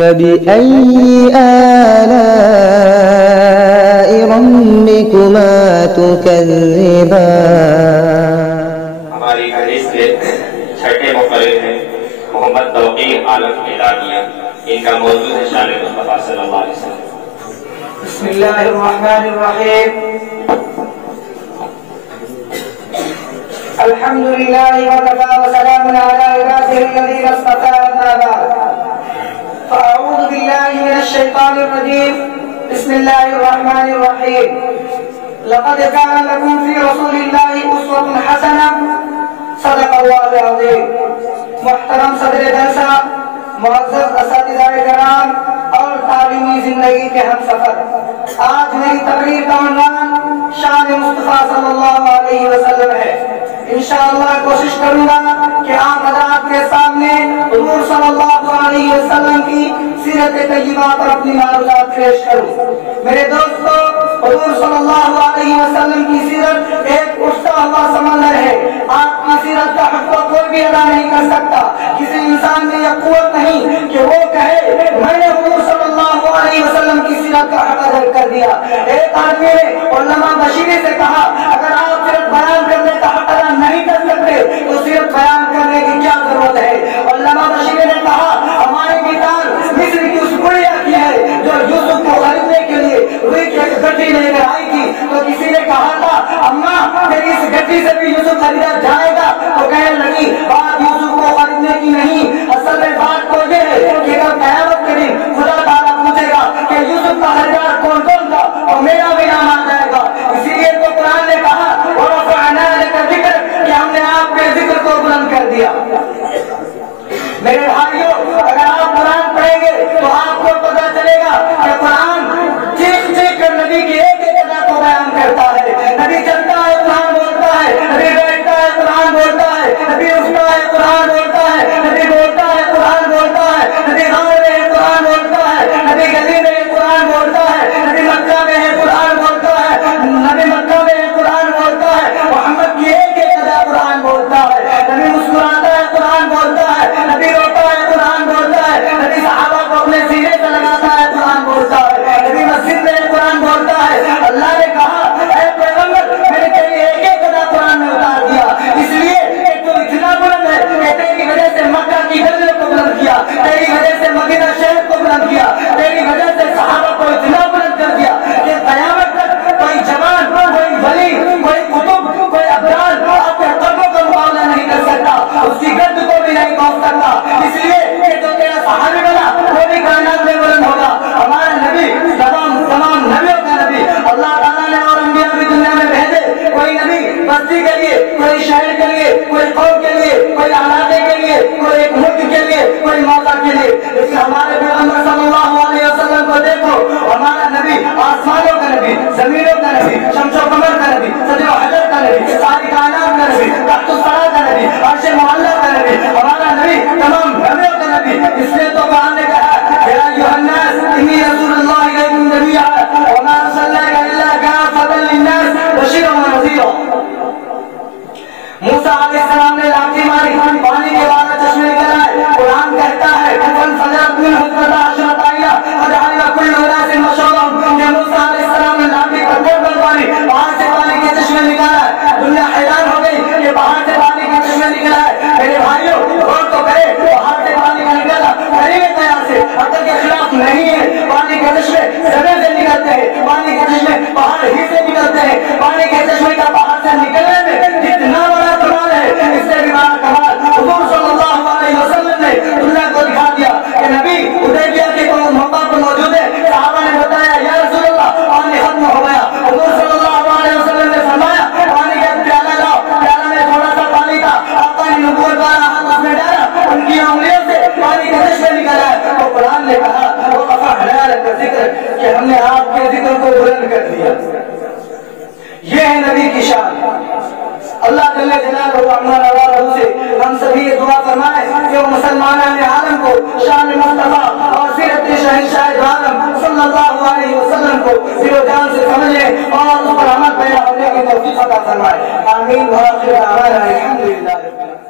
فبأي آلاء ربكما تكذبان۔ ہماری حدیث کے چھٹے مقرر ہیں محمد توقیر عالم الہیہ، ان کا موضوع ہے شان مصطفیٰ صلی اللہ علیہ وسلم۔ بسم اللہ الرحمن الرحیم، الحمد للہ وکفى وسلام علی عباده الذین اصطفى، اما بعد فاعوذ باللہ من الشیطان الرجیم، بسم اللہ الرحمن الرحیم۔ لقد كان لكم في رسول الله أسوة حسنة، صدق اللہ العظیم۔ محترم صدر جلسہ، معزز اساتذہ کرام اور تعلیمی زندگی کے ہم سفر، آج میری تقریر کا عنوان شان مصطفیٰ صلی اللہ علیہ وسلم ہے۔ انشاءاللہ کوشش کروں گا کہ آپ حضرات کے سامنے حضور صلی اللہ علیہ وسلم کی سیرت طیبہ پر اپنی معلومات پیش کروں۔ میرے دوستو، حضور صلی اللہ علیہ وسلم کی سیرت ایک اٹھتا ہوا سمندر ہے۔ آپ کی سیرت کا حق کوئی بھی ادا نہیں کر سکتا۔ کسی انسان میں یہ قوت نہیں کہ وہ کہے میں نے حضور صلی اللہ علیہ وسلم کی سیرت کا حق ادا کر دیا۔ ایک آدمی نے علامہ بشیری سے کہا اگر آپ سیرت بیان کرنے کا حق ادا نہیں کر سکتے تو سیرت بیان کرنے کی کیا ضرورت ہے؟ علامہ بشیری نے کہا ہماری مثال مصر کی اس گڑیا کی ہے جو یوسف کو خریدنے کے لیے روئی کی ایک گڈی لے کر آئی تھی، تو کسی نے کہا تھا اماں تیری اس گڈی سے بھی یوسف خریدا جائے گا؟ تو کہنے لگی بات یوسف کو خریدنے کی نہیں، اصل میں بات تو یہ ہے کہ اگر قیامت کے دن خدا تعالیٰ پوچھے گا کہ یوسف کا خریدار کون کون تھا اور میرا بھی نام آ جائے گا۔ اسی لیے تو قرآن نے کہا وَرَفَعْنَا لَكَ ذِكْرَكَ کہ ہم نے آپ کے ذکر کو بلند کر دیا۔ میرے بھائیوں، اگر آپ قرآن پڑھیں گے تو آپ کو پتہ چلے گا کہ قرآن چیخ چیخ کر نبی کی ایک ایک ادا کو بیان کرتا ہے۔ نبی چلتا ہے قرآن بولتا ہے، نبی بیٹھتا ہے قرآن بولتا ہے، نبی اٹھتا ہے قرآن بولتا ہے، نبی بولتا ہے قرآن بولتا ہے، نبی غار میں ہے قرآن بولتا ہے، نبی گلی میں ہے قرآن بولتا ہے، نبی مکہ میں ہے قرآن بولتا ہے، نبی مکہ میں ہے قرآن بولتا ہے، محمد کی ایک ایک ادا قرآن بولتا ہے۔ نبی مسکراتا ہے قرآن بولتا ہے، نبی روتا ہے قرآن بولتا ہے، نبی صحابہ کو اپنے سینے سے لگاتا ہے قرآن بولتا ہے، نبی مسجد میں قرآن بولتا ہے۔ اللہ نے کہا اے پیغمبر میں نے تیری ایک ایک ادا قرآن میں اتار دیا، اس لیے کہ تو اتنا بلند ہے کہ تیری وجہ سے مکہ کی گلیوں کو بلند کیا، تیری وجہ سے مدینہ شہر کو بلند کیا، تیری وجہ سے صحابہ کو اتنا بلند کر دیا کہ قیامت تک کوئی جوان، کوئی ولی، کوئی قطب، کوئی ابدال آپ کے قدموں کا مقابلہ نہیں کر سکتا، اس کی گرد کو بھی نہیں پہنچ سکتا۔ اس لیے کہ جو تیرا صحابی بنا وہ بھی کائنات میں بلند ہوگا۔ ہمارا نبی تمام نبیوں کا نبی، اللہ تعالیٰ نے اور انبیاء بھی دنیا میں بھیجے، کوئی نبی بستی کے لیے، کوئی شہر کے لیے، کوئی قوم کے لیے، کوئی علاقے کے لیے، کوئی ایک ملک کے لیے، کوئی موقع کے لیے، لیکن ہمارے پیغمبر صلی اللہ علیہ وسلم کو دیکھو، ہمارا نبی آسمانوں کا نبی، زمینوں کا نبی، شمس و قمر کا نبی، صدر و حجر کا نبی، ساری کائنات کا نبی، تحت الثری کا نبی، عرش معلیٰ کا نبی، ہمارا نبی تمام نبیوں کا نبی۔ اس لیے تو قرآن نے کہا یا ایھا الناس انی رسول اللہ الیکم جمیعا وما ارسلناک الا کافۃ للناس بشیرا ونذیرا۔ موسیٰ علیہ السلام نے لاٹھی ماری، پانی کے 12 چشمے نکل آئے۔ قرآن کہتا ہے فانفجرت منہ اثنتا عشرۃ عینا قد علم کل اناس مشربہم، کہ موسیٰ علیہ السلام نے لاٹھی پتھر پر ماری، باہر سے پانی کے چشمے نکالا۔ دنیا حیران ہو گئی کہ باہر سے پانی کے چشمے نکل آئے۔ میرے بھائیوں غور تو کرے، باہر سے پانی کا نکلا قریب تیار سے عقل کے خلاف نہیں ہے۔ پانی کے چشمے زمین سے نکلتے ہیں، پانی کے چشمے پہاڑ ہی سے نکلتے ہیں۔ پانی کے چشمے کا باہر سے نکلنے میں جتنا بڑا کمال ہے اس سے بھی بڑا کمال حضور صلی اللہ علیہ وسلم نے دنیا کو دکھا دیا کہ نبی حدیبیہ کے موقع پر موجود ہے۔ صحابہ نے بتایا یا رسول اللہ پانی ختم ہو گیا۔ حضور صلی اللہ علیہ وسلم نے فرمایا پانی کا پیالہ لاؤ۔ پیالہ میں تھوڑا سا پانی تھا، آقا نے نبوت والا ہاتھ اس میں ڈالا، ان کی انگلیوں سے پانی کے چشمے نکل آئے۔ تو قرآن نے کہا وَرَفَعْنَا لَكَ ذِكْرَكَ کہ ہم نے آپ کے ذکر کو بلند کر دیا۔ یہ ہے نبی کی شان۔ اللہ جل جلالہ سے ہم سبھی یہ دعا فرمائے کہ وہ مسلمانان عالم کو شان مصطفیٰ اور سیرت شہنشاہ عالم صلی اللہ علیہ وسلم کو دل و جان سے سمجھے اور اس پر عمل پیدا ہونے کی توفیق عطا فرمائے۔ آمین۔ وآخر دعوانا الحمدللہ۔